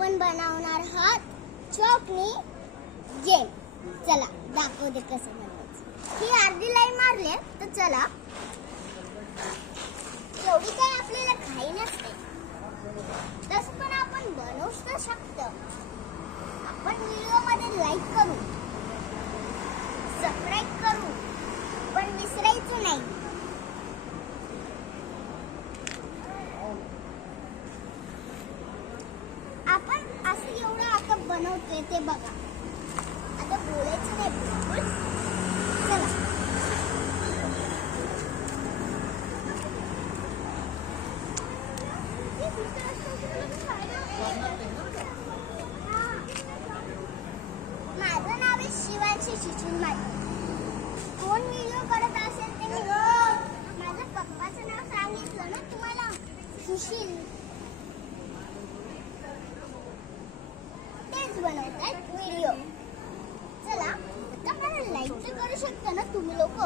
आपण बनवणार आहोत चॉकनी गेम. चला दाखवते कसं बनवायचं. ही अर्धी लाईन मारले तर चला. एवढी काही आपल्याला घाई नसते, तसं पण आपण बनवू शकतो. आपण व्हिडिओ मध्ये लाईक करू, सबस्क्राईब करू, पण विसरायचं नाही. आपण असं एवढं आता बनवतोय ते बघा. आता बोलायचं नाही बिलकुल. चला माझं नाव आहे शिवांशी शिशून माटे. कोण व्हिडिओ करत असेल ते माझ्या पप्पाचं नाव सांगितलं ना तुम्हाला, सुशील. तेच बनवतात व्हिडिओ. चला आता मला लाईक तर करू शकता ना तुम्ही लोक.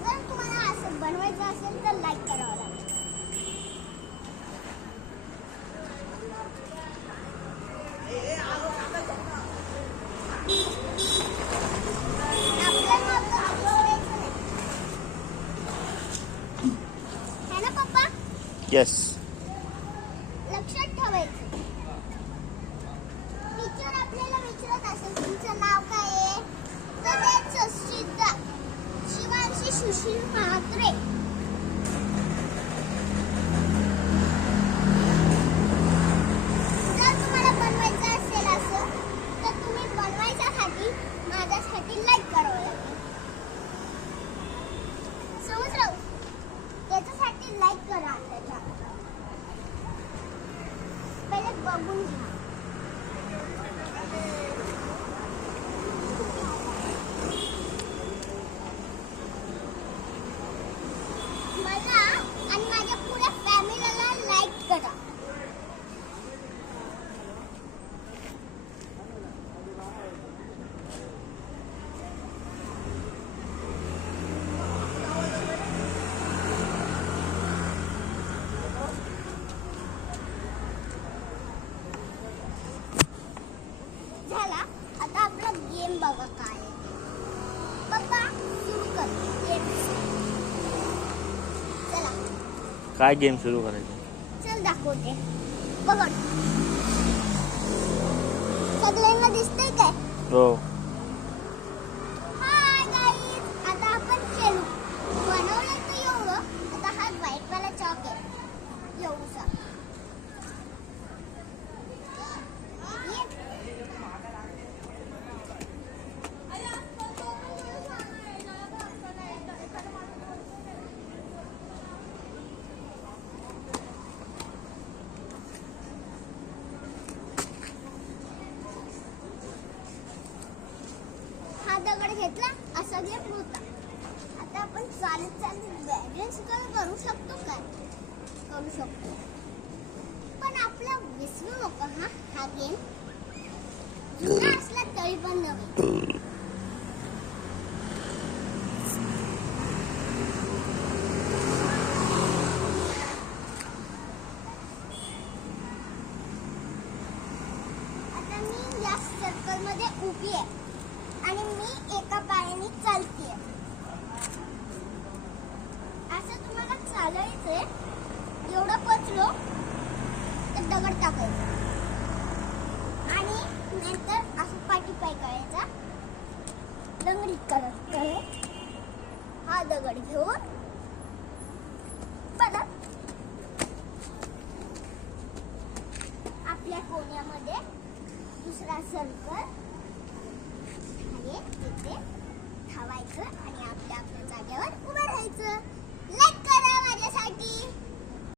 जर तुम्हाला असं बनवायचं असेल तर लाईक करावं लागेल. येस. लक्षात ठेवायचं. टीचर आपल्याला विचारत असेल तुमचं नाव काय आहे, तर त्याचं शिवांशी सुशील म्हात्रे. जर तुम्हाला बनवायचं असेल असं, तर तुम्ही बनवायच्यासाठी माझ्यासाठी लाईक करावं लागेल. समजलं? त्याच्यासाठी लाईक करा. पहिले बघून घ्या. मला आणि माझ्या पुऱ्या फॅमिलीला लाईक करा. झाला. आता आपला गेम बघा काय आहे. पप्पा सुरू कर गेम. चला काय गेम सुरू करायचं? चल दाखवते. बघा सगळ्यांना दिसतंय काय? हो. हाय गाईज, आता आपण खेळू. बनवलं तर एवढं. आता हा व्हाईट वाला चॉक आहे एवढसा. हा दगड घेतला असा गेम होता. आता आपण चालत चालत बॅलन्स करू शकतो काय? करू शकतो, पण आपला विसरू नको हा गेम जुना असला तरी पण नवीन. आता मी या सर्कल मध्ये उभी आहे आणि मी एका पायाने चालतेय. असं तुम्हाला चालायचंय. एवढं पचलो तर दगड टाकायचा आणि नंतर असं पाठी पाय करायचा. लंगडी करत करत हा दगड घेऊन परत आपल्या कोण्यामध्ये दुसरा सर्कल तिथे ठेवायचं आणि आपल्या जागेवर